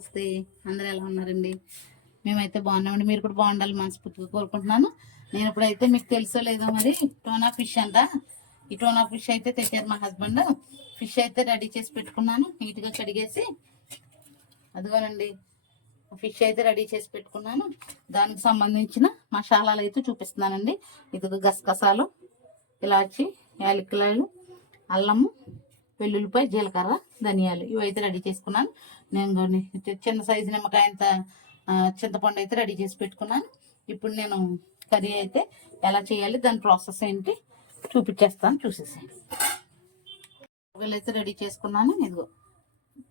నమస్తే, అందరూ ఎలా ఉన్నారండి? మేమైతే బాగున్నామండి. మీరు కూడా బాగుండాలి మనస్ఫూర్తిగా కోరుకుంటున్నాను. నేను ఇప్పుడైతే మీకు తెలుసో లేదో మరి టోనా ఫిష్ అంట. ఈ టోనా ఫిష్ అయితే తెచ్చారు మా హస్బెండ్. ఫిష్ అయితే రెడీ చేసి పెట్టుకున్నాను, నీట్గా కడిగేసి. అదిగోనండి, ఫిష్ అయితే రెడీ చేసి పెట్టుకున్నాను. దానికి సంబంధించిన మసాలాలు అయితే చూపిస్తున్నానండి. ఇది గసగసాలు, ఇలాచి, యాలకులు, అల్లము, వెల్లుల్లిపాయ, జీలకర్ర, ధనియాలు ఇవైతే రెడీ చేసుకున్నాను. నేను చిన్న సైజు నిమ్మకాయ అంత చింతపండు అయితే రెడీ చేసి పెట్టుకున్నాను. ఇప్పుడు నేను కర్రీ అయితే ఎలా చేయాలి, దాని ప్రాసెస్ ఏంటి చూపించేస్తాను, చూసేసేయండి. అయితే రెడీ చేసుకున్నాను. ఇదిగో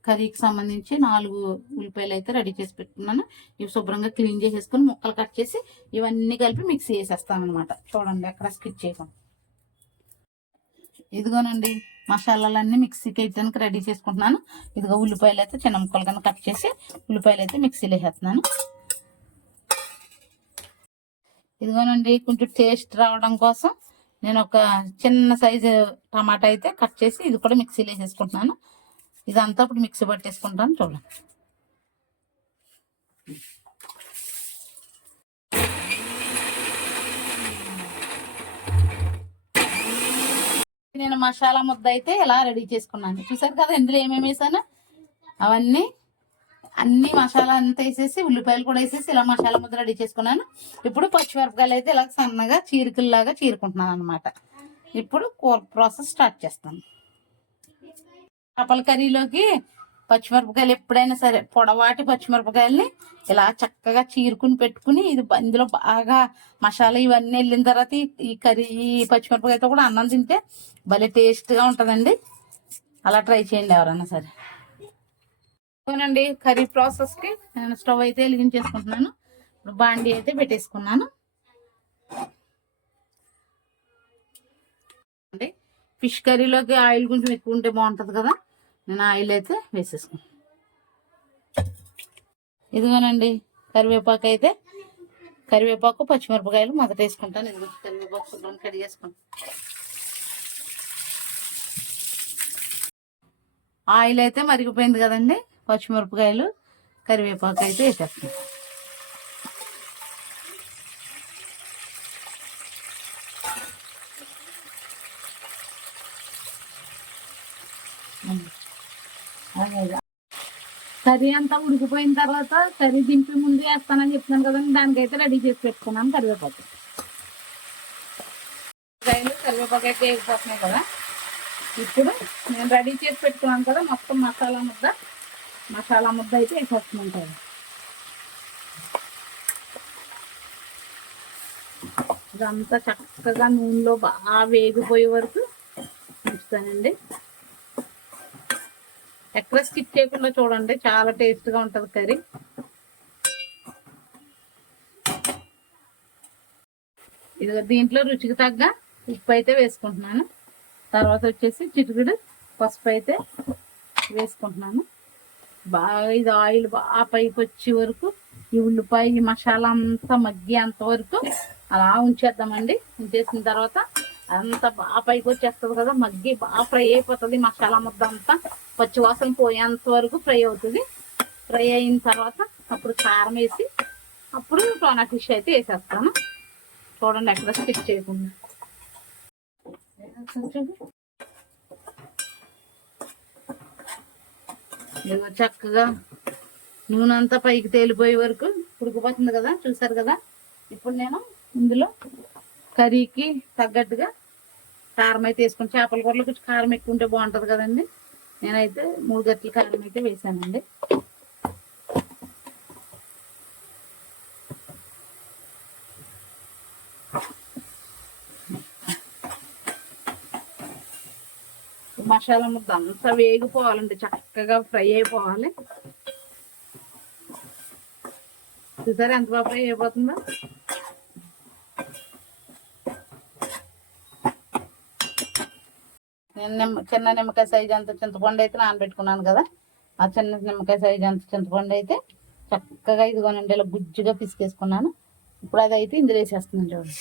కర్రీకి సంబంధించి 4 ఉల్లిపాయలు అయితే రెడీ చేసి పెట్టుకున్నాను. ఇవి శుభ్రంగా క్లీన్ చేసేసుకుని ముక్కలు కట్ చేసి ఇవన్నీ కలిపి మిక్సీ వేసేస్తాను అనమాట. చూడండి, ఎక్కడ స్కిప్ చేయకుండా. ఇదిగోనండి, మసాలాలన్నీ మిక్సీకి వేయడానికి రెడీ చేసుకుంటున్నాను. ఇదిగో ఉల్లిపాయలు అయితే చిన్న ముక్కలు కన్నా కట్ చేసి ఉల్లిపాయలు అయితే మిక్సీలో వేసేస్తున్నాను. ఇదిగోనండి, కొంచెం టేస్ట్ రావడం కోసం నేను ఒక చిన్న సైజు టమాటా అయితే కట్ చేసి ఇది కూడా మిక్సీలో వేసేసుకుంటున్నాను. ఇదంతా ఇప్పుడు మిక్సీ పట్టేసుకుంటాను. చూడండి, నేను మసాలా ముద్ద అయితే ఇలా రెడీ చేసుకున్నాను. చూసారు కదా ఇందులో ఏమేమి వేసాను. అన్ని మసాలా అంతా వేసేసి ఉల్లిపాయలు కూడా వేసేసి ఇలా మసాలా ముద్ద రెడీ చేసుకున్నాను. ఇప్పుడు పచ్చిమిరపకాయలు అయితే ఇలా సన్నగా చీరికల్లాగా చీరుకుంటున్నాను అనమాట. ఇప్పుడు కూర ప్రాసెస్ స్టార్ట్ చేస్తాను. చేపల కర్రీలోకి పచ్చిమిరపకాయలు ఎప్పుడైనా సరే పొడవాటి పచ్చిమిరపకాయలని ఇలా చక్కగా చీరుకుని పెట్టుకుని ఇందులో బాగా మసాలా ఇవన్నీ వెళ్ళిన తర్వాత ఈ పచ్చిమిరపకాయతో కూడా అన్నం తింటే భలే టేస్ట్గా ఉంటుందండి. అలా ట్రై చేయండి ఎవరైనా సరే. అవునండి, కర్రీ ప్రాసెస్కి నేను స్టవ్ అయితే వెలిగించేసుకుంటున్నాను. ఇప్పుడు బాండీ అయితే పెట్టేసుకున్నాను. ఫిష్ కర్రీలోకి ఆయిల్ కొంచెం ఎక్కువ ఉంటే బాగుంటుంది కదా, నేను ఆయిల్ అయితే వేసేసుకున్నాను. ఇదిగోనండి, కరివేపాకు పచ్చిమిరపకాయలు మొదట వేసుకుంటాను. ఇదిగో కరివేపాకు శుభ్రం కడిగేసుకుంటాను. ఆయిల్ అయితే మరిగిపోయింది కదండి, పచ్చిమిరపకాయలు కరివేపాకు అయితే వేసేస్తాను. కర్రీ అంతా ఉడికిపోయిన తర్వాత కర్రీ దింపి ముందు వేస్తానని చెప్తున్నాను కదండి, దానికైతే రెడీ చేసి పెట్టుకున్నాను కరివేపాకు. కరివేపాకు అయితే వేగిపోతున్నాయి కదా. ఇప్పుడు నేను రెడీ చేసి పెట్టుకున్నాను కదా మొత్తం మసాలా ముద్ద అయితే వేసేస్తున్నాను కదా. ఇదంతా చక్కగా నూనెలో బాగా వేగిపోయే వరకు ఉంచుతానండి. ఎక్కడ స్కిప్ చేయకుండా చూడండి, చాలా టేస్ట్గా ఉంటుంది కర్రీ. ఇదిగో దీంట్లో రుచికి తగ్గ ఉప్పు అయితే వేసుకుంటున్నాను. తర్వాత వచ్చేసి చిటికెడు పసుపు అయితే వేసుకుంటున్నాను. బాగా ఇది ఆయిల్ బాగా పైకి వచ్చే వరకు ఈ ఉల్లిపాయ ఈ మసాలా అంతా మగ్గేంత వరకు అలా ఉంచేద్దామండి. ఉంచేసిన తర్వాత అంతా బాగా పైకి వచ్చేస్తుంది కదా, మగ్గి బాగా ఫ్రై అయిపోతుంది. మసాలా ముద్ద అంతా పచ్చివాసన పోయేంత వరకు ఫ్రై అవుతుంది. ఫ్రై అయిన తర్వాత అప్పుడు కారం వేసి అప్పుడు టోనా ఫిష్ అయితే వేసేస్తాను. చూడండి, ఎక్కడ స్కిప్ చేయకుండా. చక్కగా నూనె అంతా పైకి తేలిపోయే వరకు ఉడికిపోతుంది కదా, చూసారు కదా. ఇప్పుడు నేను ఇందులో కర్రీకి తగ్గట్టుగా కారం అయితే వేసుకుని, చేపల కూరలో కొంచెం కారం ఎక్కువ ఉంటే బాగుంటుంది కదండి. నేనైతే 3 గట్ల కారం అయితే వేసానండి. మసాలా ముద్ద అంతా వేగిపోవాలండి, చక్కగా ఫ్రై అయిపోవాలి. చూసారా ఎంత బాగా ఫ్రై అయిపోతుందో. నేను చిన్న నిమ్మకాయ సైజు అంత చింతపండు అయితే నానబెట్టుకున్నాను కదా, ఆ చిన్న నిమ్మకాయ సైజు అంత చింతపండు అయితే చక్కగా ఇదిగోనండి ఇలా గుజ్జుగా పిసికేసుకున్నాను. ఇప్పుడు అది అయితే ఇందులో వేసేస్తున్నాను. చూడండి,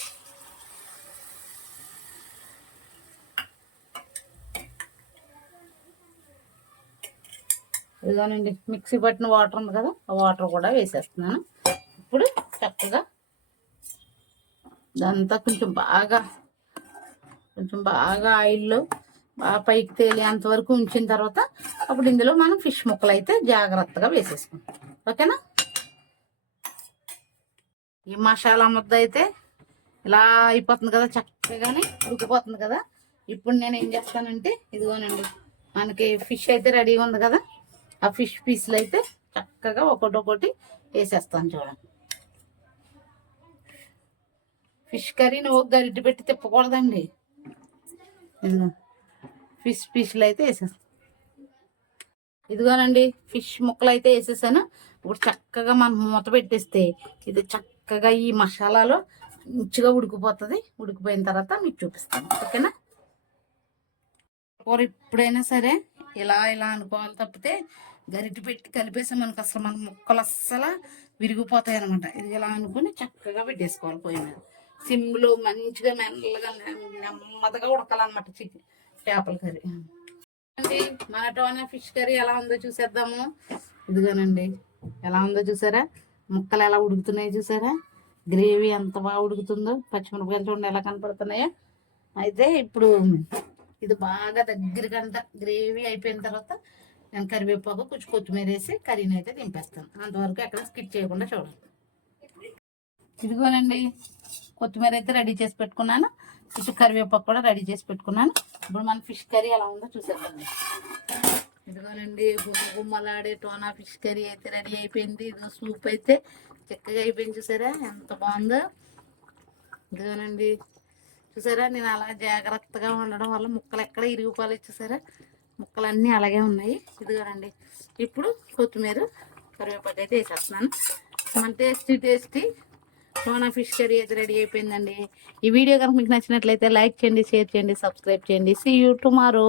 ఇదిగోనండి మిక్సీ పట్టిన వాటర్ ఉంది కదా, ఆ వాటర్ కూడా వేసేస్తున్నాను. ఇప్పుడు చక్కగా ఇదంతా కొంచెం బాగా ఆయిల్లో బాగా పైకి తేలేంత వరకు ఉంచిన తర్వాత అప్పుడు ఇందులో మనం ఫిష్ ముక్కలు అయితే జాగ్రత్తగా వేసేసుకుంటాం. ఓకేనా? ఈ మసాలా ముద్ద అయితే ఇలా అయిపోతుంది కదా, చక్కగానే ఉడికిపోతుంది కదా. ఇప్పుడు నేను ఏం చేస్తానంటే ఇదిగోనండి మనకి ఫిష్ అయితే రెడీగా ఉంది కదా, ఆ ఫిష్ పీసులు అయితే చక్కగా ఒకటి వేసేస్తాను. చూడండి, ఫిష్ కర్రీని ఒక గరిటె పెట్టి తిప్పకూడదండి. ఇదిగో ఫిష్ పీసులు అయితే వేసేస్తాను. ఇదిగోనండి ఫిష్ ముక్కలు అయితే వేసేసాను. ఇప్పుడు చక్కగా మనం మూత పెట్టేస్తే ఇది చక్కగా ఈ మసాలాలో మంచిగా ఉడికిపోతుంది. ఉడికిపోయిన తర్వాత మీకు చూపిస్తాను. ఓకేనా? కూర ఎప్పుడైనా సరే ఇలా అనుకోవాలి తప్పితే గరిటె పెట్టి కలిపేసాం మనకు అసలు మన ముక్కలు అస్సలు విరిగిపోతాయి అనమాట. ఇది ఇలా అనుకుని చక్కగా పెట్టేసుకోవాలి పొయ్యి మీద. సిమ్లో మంచిగా మెల్లగా నెమ్మదిగా ఉడకాలన్నమాట చికెన్ చేపల కర్రీ. అండి మన టోనా ఫిష్ కర్రీ ఎలా ఉందో చూసేద్దాము. ఇదిగోనండి ఎలా ఉందో చూసారా, ముక్కలు ఎలా ఉడుకుతున్నాయో చూసారా, గ్రేవీ ఎంత బాగా ఉడుకుతుందో, పచ్చిమిరపకాయలు చూడండి ఎలా కనపడుతున్నాయో. అయితే ఇప్పుడు ఇది బాగా దగ్గరకంతా గ్రేవీ అయిపోయిన తర్వాత నేను కరివేపాకు కొంచెం కొత్తిమీర వేసి కర్రీని అయితే దింపేస్తాను. అంతవరకు ఎక్కడ స్కిప్ చేయకుండా చూడండి. ఇదిగోనండి కొత్తిమీర అయితే రెడీ చేసి పెట్టుకున్నాను, ఇటు కరివేపాకు కూడా రెడీ చేసి పెట్టుకున్నాను. ఇప్పుడు మన ఫిష్ కర్రీ ఎలా ఉందో చూసేద్దాం. ఇదిగోనండి గుమ్మలాడే టోనా ఫిష్ కర్రీ అయితే రెడీ అయిపోయింది. ఇదిగో సూప్ అయితే చక్కగా అయిపోయింది. చూసారా ఎంత బాగుందో. ఇదిగోనండి చూసారా నేను అలా జాగ్రత్తగా ఉండడం వల్ల ముక్కలు ఎక్కడ ఇరిగిపోలేదు. చూసారా ముక్కలన్నీ అలాగే ఉన్నాయి. ఇదిగోనండి ఇప్పుడు కొత్తిమీర కరివేపాకు అయితే వేసేస్తున్నాను. మన టేస్టీ టోనా ఫిష్ కర్రీ అయితే రెడీ అయిపోయిందండి. ఈ వీడియో కనుక మీకు నచ్చినట్లయితే లైక్ చేయండి, షేర్ చేయండి, సబ్స్క్రైబ్ చేయండి. See you tomorrow.